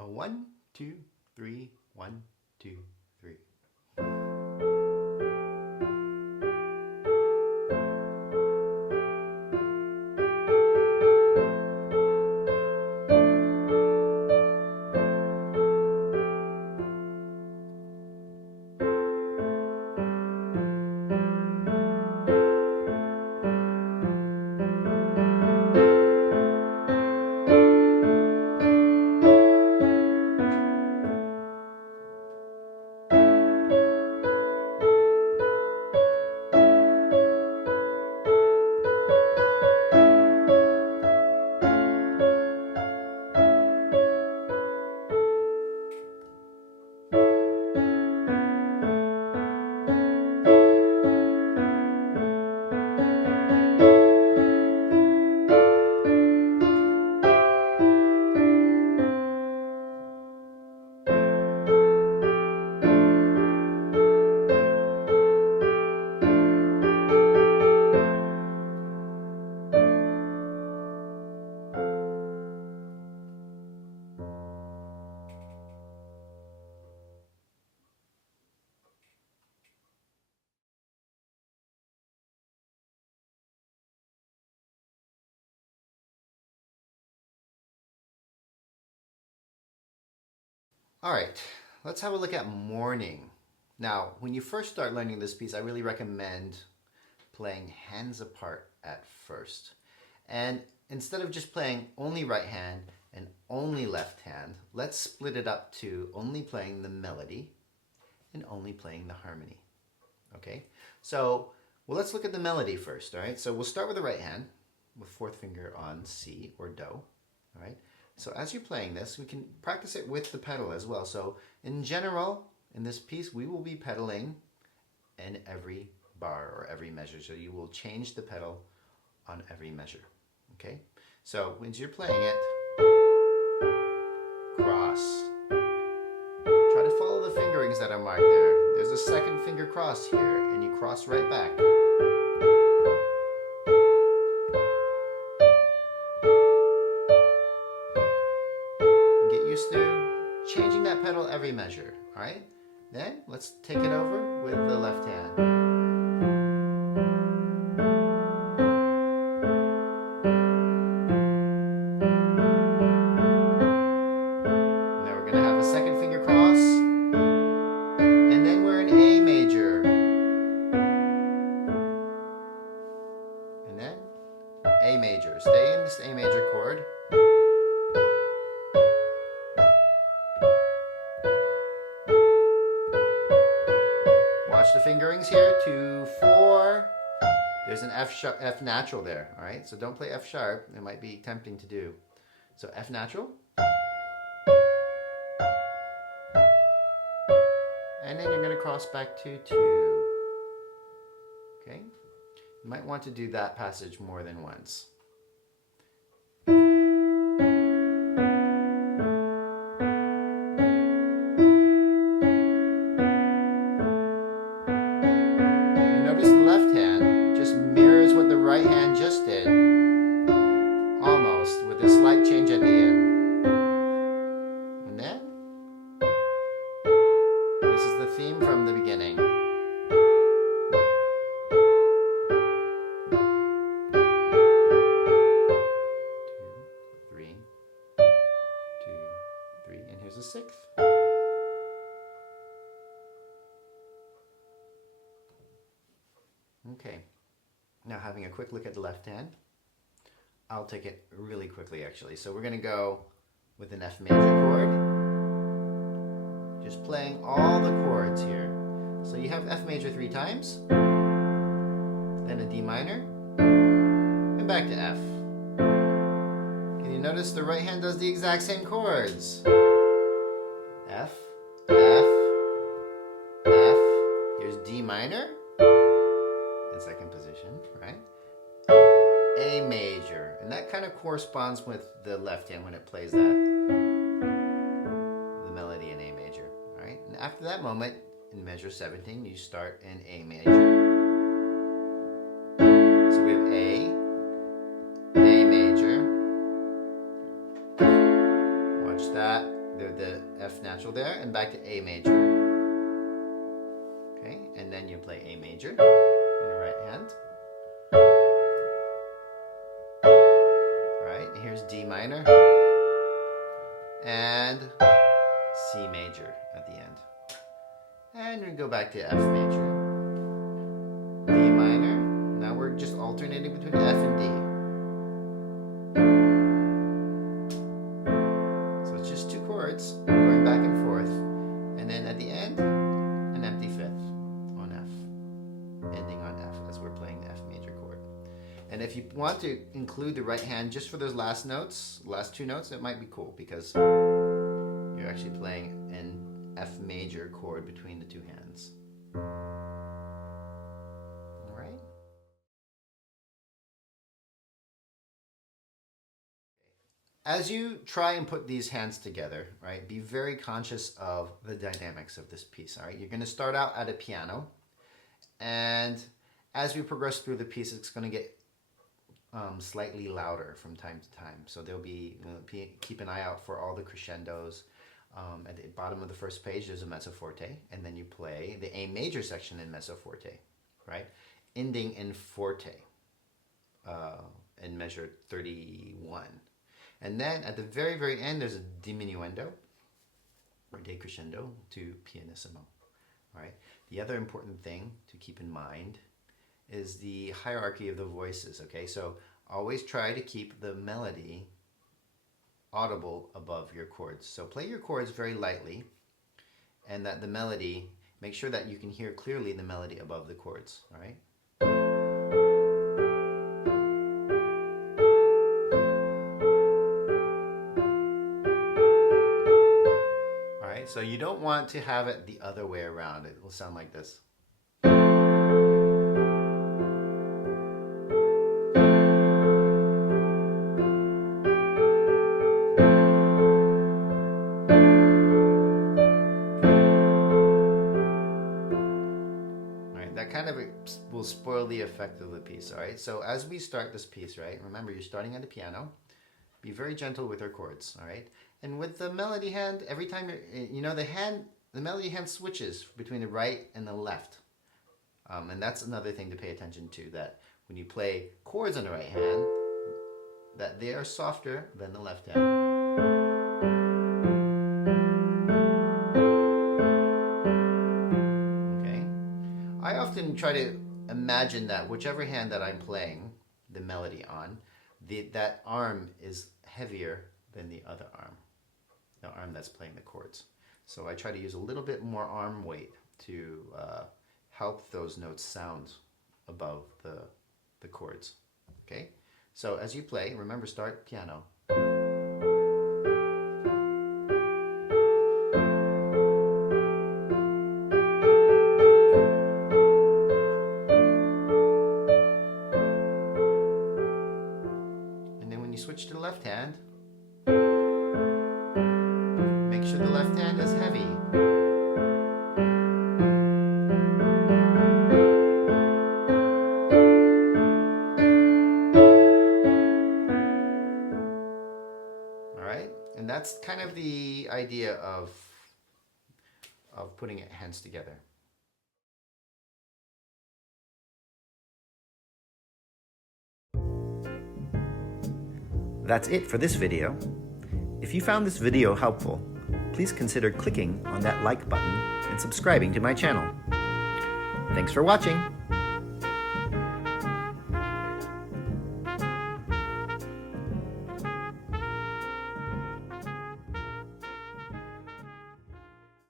A 1, 2, 3, 1, 2, 3. All right, let's have a look at morning. Now, when you first start learning this piece, I really recommend playing hands apart at first. And instead of just playing only right hand and only left hand, let's split it up to only playing the melody and only playing the harmony. Okay, so let's look at the melody first. All right, so we'll start with the right hand with fourth finger on C or Do. All right, so as you're playing this, we can practice it with the pedal as well. So in general, in this piece, we will be pedaling in every bar or every measure. So you will change the pedal on every measure. Okay, so when you're playing it, cross. Try to follow the fingerings that are marked there. There's a second finger cross here, and you cross right back. Get used to changing that pedal every measure, all right? Then let's take it over with the left hand. A major. Stay in this A major chord. Watch the fingerings here. 2, 4. There's an F natural there. All right, so don't play F sharp. It might be tempting to do. So F natural. And then you're going to cross back to 2. Okay? You might want to do that passage more than once. You notice the left hand just mirrors what the right hand just did, almost, with a slight change at the end. And then, this is the theme from the beginning. 6th. Okay, now having a quick look at the left hand. I'll take it really quickly actually. So we're going to go with an F major chord. Just playing all the chords here. So you have F major 3 times, then a D minor, and back to F. Can you notice the right hand does the exact same chords? F, F, F, here's D minor, in second position, right? A major, and that kind of corresponds with the left hand when it plays that, the melody in A major, all right? And after that moment, in measure 17, you start in A major. So we have A major, watch that. the F natural there, and back to A major. Okay, and then you play A major in your right hand. All right, here's D minor and C major at the end. And we go back to F major, D minor. Now we're just alternating between F and D. So it's just two chords going back and forth. And then at the end, an empty fifth on F, ending on F as we're playing the F major chord. And if you want to include the right hand just for those last notes, last two notes, it might be cool because you're actually playing an F major chord between the two hands. All right. As you try and put these hands together, right, be very conscious of the dynamics of this piece. All right, you're going to start out at a piano, and as we progress through the piece, it's going to get slightly louder from time to time. So there'll be, keep an eye out for all the crescendos. At the bottom of the first page, there's a mezzo forte, and then you play the A major section in mezzo forte, right? Ending in forte in measure 31. And then at the very, very end, there's a diminuendo or decrescendo to pianissimo, all right? The other important thing to keep in mind is the hierarchy of the voices, okay? So always try to keep the melody audible above your chords. So play your chords very lightly, and that the melody, make sure that you can hear clearly the melody above the chords, all right? All right, so you don't want to have it the other way around. It will sound like this. That kind of will spoil the effect of the piece, all right? So as we start this piece, right, remember you're starting at the piano. Be very gentle with your chords, all right? And with the melody hand, every time the melody hand switches between the right and the left. And that's another thing to pay attention to, that when you play chords on the right hand, that they are softer than the left hand. I often try to imagine that whichever hand that I'm playing the melody on, that arm is heavier than the other arm, the arm that's playing the chords. So I try to use a little bit more arm weight to help those notes sound above the chords. Okay? So as you play, remember, start piano. Switch to the left hand. Make sure the left hand is heavy. All right, and that's kind of the idea of putting hands together. That's it for this video. If you found this video helpful, please consider clicking on that like button and subscribing to my channel. Thanks for watching.